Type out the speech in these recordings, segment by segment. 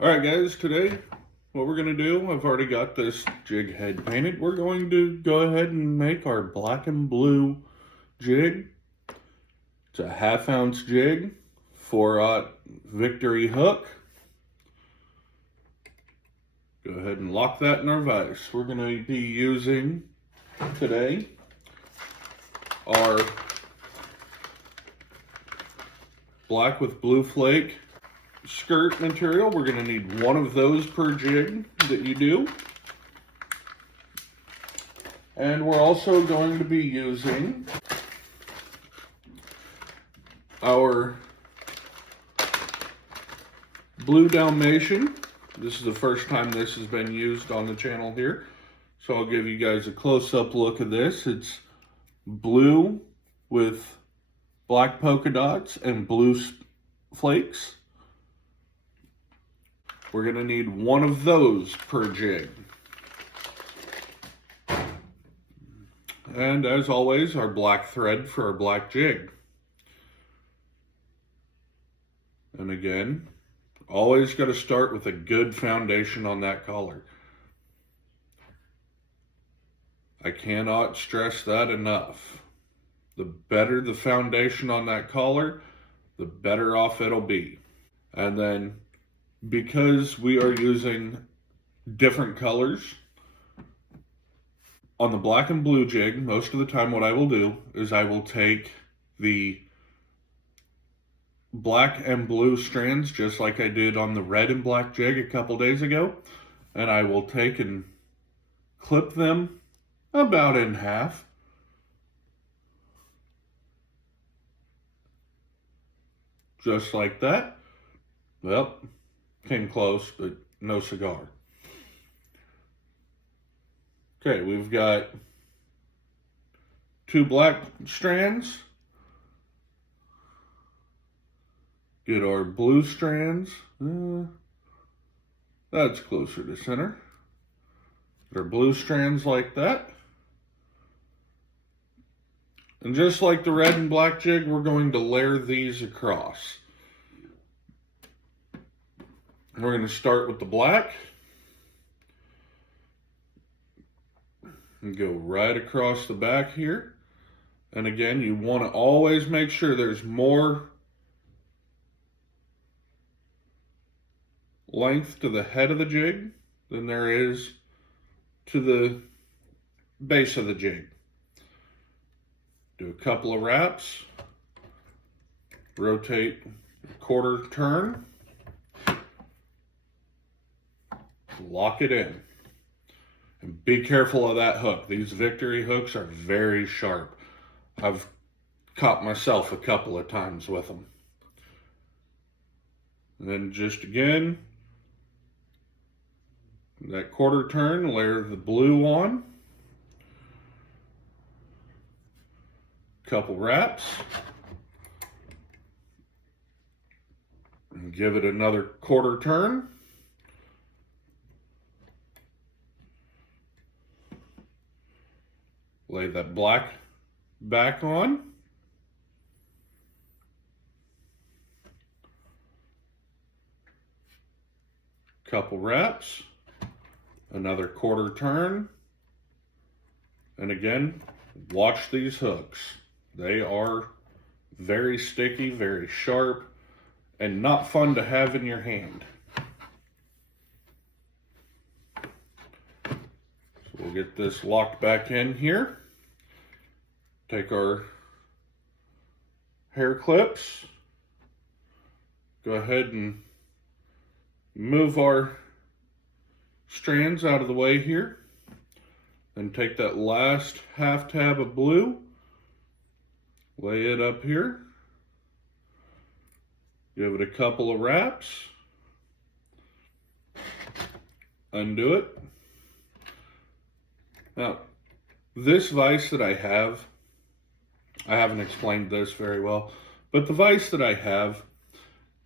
Alright guys, today what we're going to do, I've already got this jig head painted. We're going to go ahead and make our black and blue jig. It's a 1/2 ounce jig, 4/0 Victory hook. Go ahead and lock that in our vise. We're going to be using today our black with blue flake skirt material. We're going to need one of those per jig that you do. And we're also going to be using our blue Dalmatian. This is the first time this has been used on the channel here. So I'll give you guys a close-up look of this. It's blue with black polka dots and blue flakes. We're going to need one of those per jig. And as always, our black thread for our black jig. And again, always got to start with a good foundation on that collar. I cannot stress that enough. The better the foundation on that collar, the better off it'll be. And then, because we are using different colors, on the black and blue jig, most of the time what I will do is I will take the black and blue strands, just like I did on the red and black jig a couple days ago, and I will take and clip them about in half. Just like that. Well, came close, but no cigar. Okay, we've got 2 black strands. Get our blue strands. That's closer to center. Get our blue strands like that. And just like the red and black jig, we're going to layer these across. We're going to start with the black. And go right across the back here. And again, you want to always make sure there's more length to the head of the jig than there is to the base of the jig. Do a couple of wraps, rotate a 1/4 turn, lock it in. And be careful of that hook. These Victory hooks are very sharp. I've caught myself a couple of times with them. And then just again, that 1/4 turn, layer the blue on. Couple wraps. And give it another 1/4 turn. Lay that black back on. Couple wraps. Another 1/4 turn. And again, watch these hooks. They are very sticky, very sharp, and not fun to have in your hand. So we'll get this locked back in here. Take our hair clips. Go ahead and move our strands out of the way here. Then take that last 1/2 tab of blue. Lay it up here. Give it a couple of wraps. Undo it. Now, this vise that I haven't explained this very well, but the vise that I have,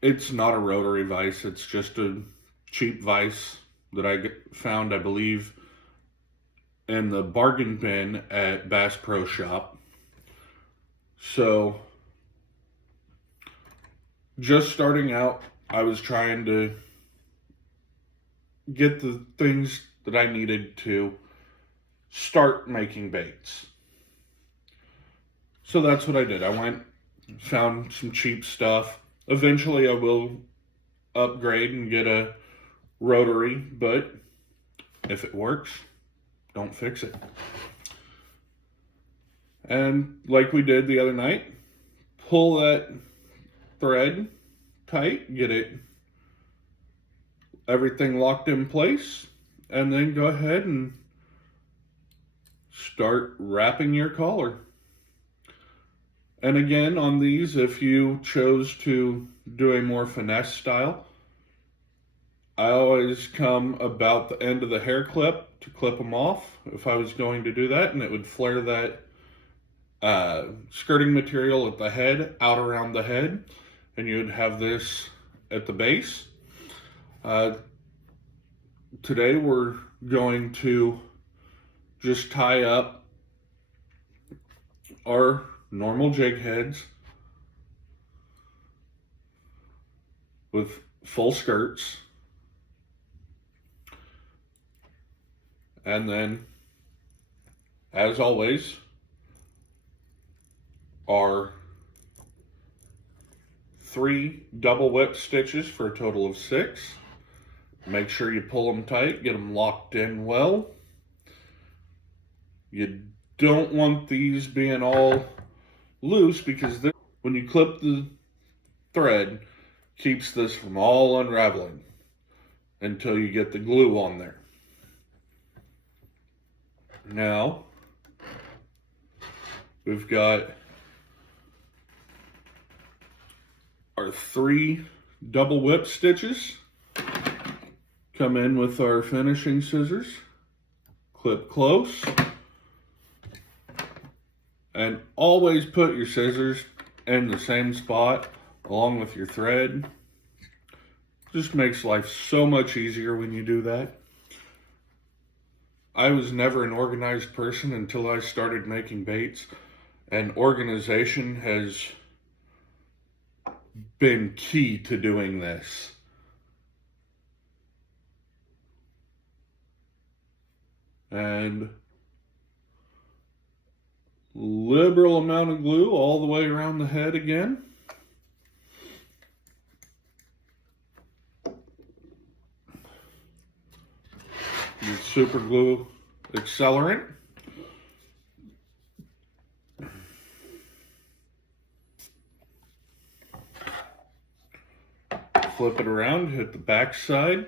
it's not a rotary vise. It's just a cheap vise that I found, I believe, in the bargain bin at Bass Pro Shop. So, just starting out, I was trying to get the things that I needed to start making baits. So that's what I did. I went, found some cheap stuff. Eventually I will upgrade and get a rotary, but if it works, don't fix it. And like we did the other night, pull that thread tight, get everything locked in place, and then go ahead and start wrapping your collar. And again, on these, if you chose to do a more finesse style, I always come about the end of the hair clip to clip them off if I was going to do that, and it would flare that skirting material at the head out around the head, and you would have this at the base. Today we're going to just tie up our normal jig heads with full skirts, and then, as always, our 3 double whip stitches for a total of 6. Make sure you pull them tight, get them locked in well. You don't want these being all loose, because when you clip the thread, keeps this from all unraveling until you get the glue on there. Now, we've got our 3 double whip stitches. Come in with our finishing scissors, clip close, and always put your scissors in the same spot along with your thread. Just makes life so much easier when you do that. I was never an organized person until I started making baits, and organization has been key to doing this. And liberal amount of glue all the way around the head again. Your super glue accelerant. Flip it around, hit the back side.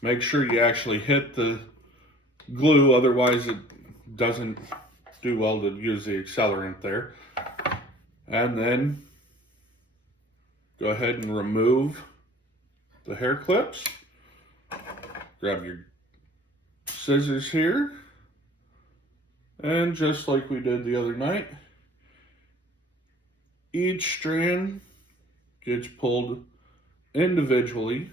Make sure you actually hit the glue, otherwise it doesn't do well to use the accelerant there. And then go ahead and remove the hair clips. Grab your scissors here, and just like we did the other night, each strand gets pulled individually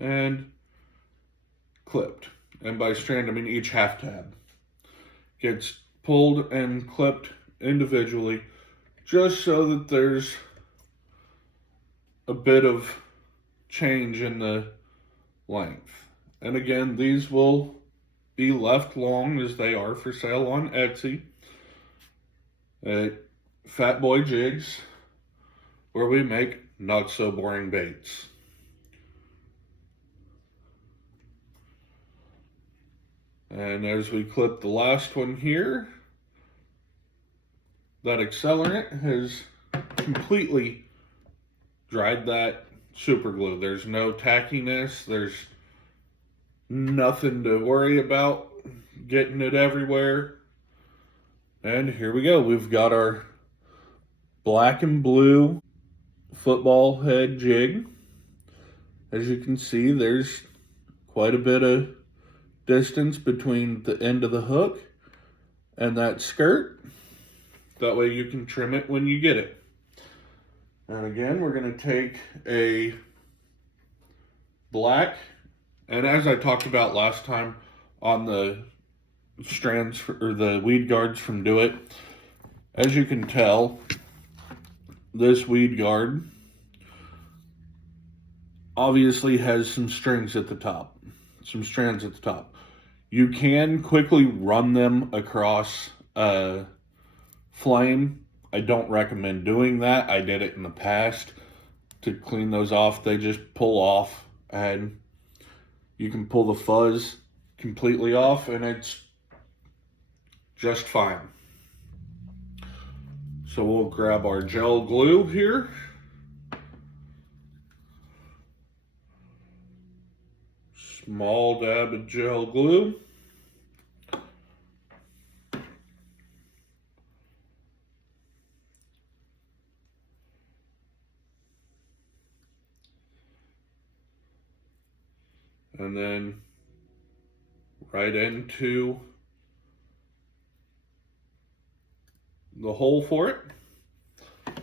and clipped. And by strand, I mean each half tab gets pulled and clipped individually, just so that there's a bit of change in the length. And again, these will be left long as they are for sale on Etsy at Fat Boy Jigs, where we make not so boring baits. And as we clip the last one here, that accelerant has completely dried that super glue. There's no tackiness, there's nothing to worry about getting it everywhere. And here we go. We've got our black and blue football head jig. As you can see, there's quite a bit of distance between the end of the hook and that skirt. That way you can trim it when you get it. And again, we're going to take a black, and as I talked about last time on the strands or the weed guards from Do It, as you can tell, this weed guard obviously has some strings at the top, some strands at the top. You can quickly run them across a flame. I don't recommend doing that. I did it in the past to clean those off. They just pull off, and you can pull the fuzz completely off, and it's just fine. So we'll grab our gel glue here. Small dab of gel glue. And then right into the hole for it.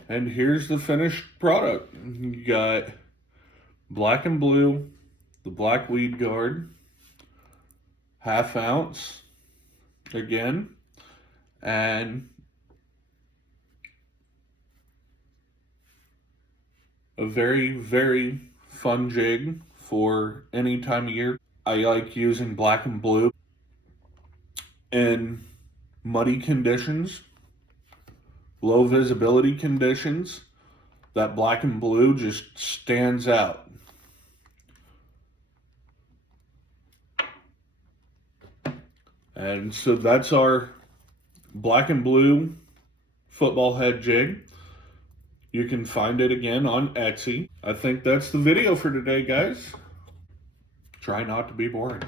And here's the finished product. You got black and blue, the black weed guard, 1/2 ounce again, and a very, very fun jig for any time of year. I like using black and blue in muddy conditions, low visibility conditions. That black and blue just stands out. And so that's our black and blue football head jig. You can find it again on Etsy. I think that's the video for today, guys. Try not to be boring.